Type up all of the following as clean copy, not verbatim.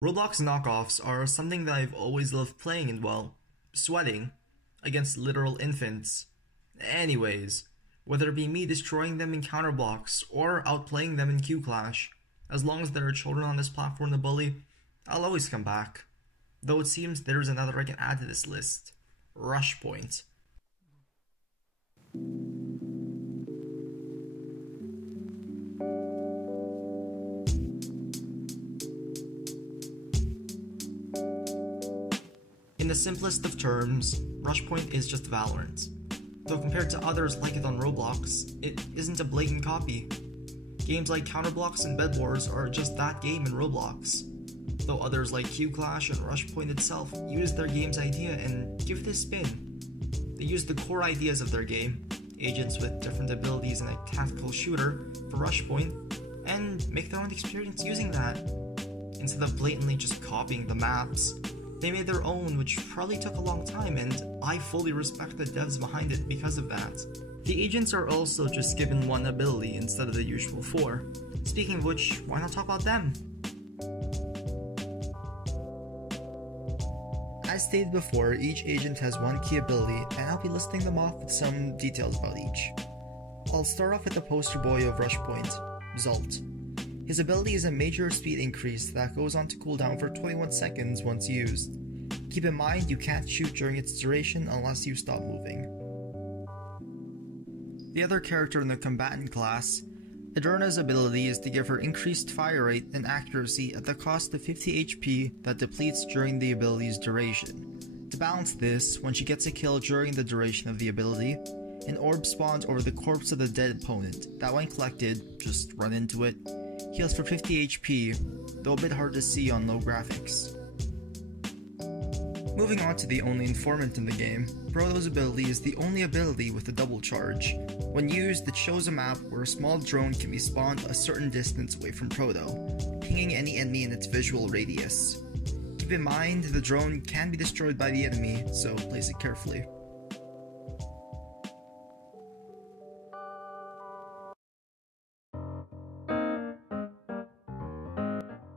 Roblox knockoffs are something that I've always loved playing and, well, sweating against literal infants. Anyways, whether it be me destroying them in counter blocks or outplaying them in Q Clash, as long as there are children on this platform to bully, I'll always come back. Though it seems there's another I can add to this list. Rush Point. In the simplest of terms, Rush Point is just Valorant. Though compared to others like it on Roblox, it isn't a blatant copy. Games like Counterblocks and Bed Wars are just that game in Roblox. Though others like Q Clash and Rush Point itself use their game's idea and give it a spin. They use the core ideas of their game, agents with different abilities in a tactical shooter for Rush Point, and make their own experience using that. Instead of blatantly just copying the maps, they made their own, which probably took a long time, and I fully respect the devs behind it because of that. The agents are also just given one ability instead of the usual four. Speaking of which, why not talk about them? As stated before, each agent has one key ability, and I'll be listing them off with some details about each. I'll start off with the poster boy of Rush Point, Zolt. His ability is a major speed increase that goes on to cooldown for 21 seconds once used. Keep in mind you can't shoot during its duration unless you stop moving. The other character in the combatant class, Edira's ability is to give her increased fire rate and accuracy at the cost of 50 HP that depletes during the ability's duration. To balance this, when she gets a kill during the duration of the ability, an orb spawns over the corpse of the dead opponent that, when collected, just run into it, heals for 50 HP, though a bit hard to see on low graphics. Moving on to the only informant in the game, Proto's ability is the only ability with a double charge. When used, it shows a map where a small drone can be spawned a certain distance away from Proto, pinging any enemy in its visual radius. Keep in mind, the drone can be destroyed by the enemy, so place it carefully.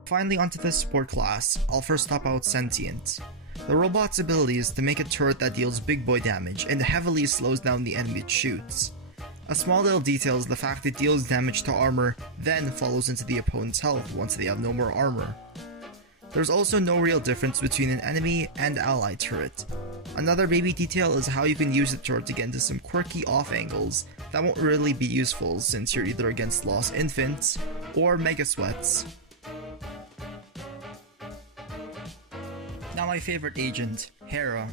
Finally, onto the support class, I'll first talk about Sentinet. The robot's ability is to make a turret that deals big boy damage and heavily slows down the enemy it shoots. A small little detail is the fact it deals damage to armor, then follows into the opponent's health once they have no more armor. There's also no real difference between an enemy and ally turret. Another baby detail is how you can use the turret to get into some quirky off angles that won't really be useful since you're either against lost infants or mega sweats. Now my favorite agent, Hera.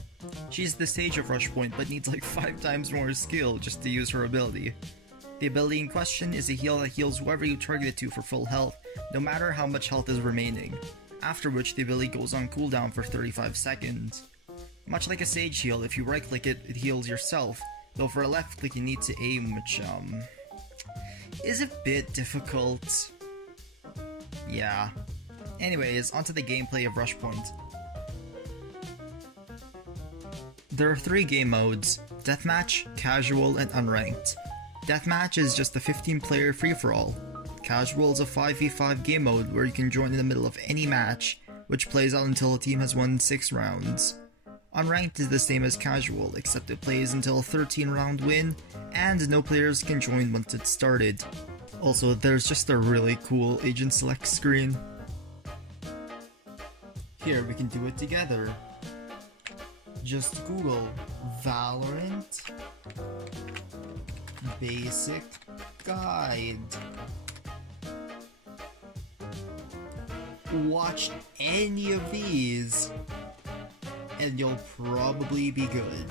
She's the sage of Rush Point but needs like 5 times more skill just to use her ability. The ability in question is a heal that heals whoever you target it to for full health, no matter how much health is remaining, after which the ability goes on cooldown for 35 seconds. Much like a sage heal, if you right click it, it heals yourself, though for a left click you need to aim, which is a bit difficult. Yeah. Anyways, onto the gameplay of Rush Point. There are 3 game modes: Deathmatch, Casual, and Unranked. Deathmatch is just a 15-player free-for-all. Casual is a 5v5 game mode where you can join in the middle of any match, which plays out until a team has won 6 rounds. Unranked is the same as Casual, except it plays until a 13-round win, and no players can join once it's started. Also, there's just a really cool agent select screen. Here, we can do it together. Just Google Valorant Basic Guide. Watch any of these, and you'll probably be good.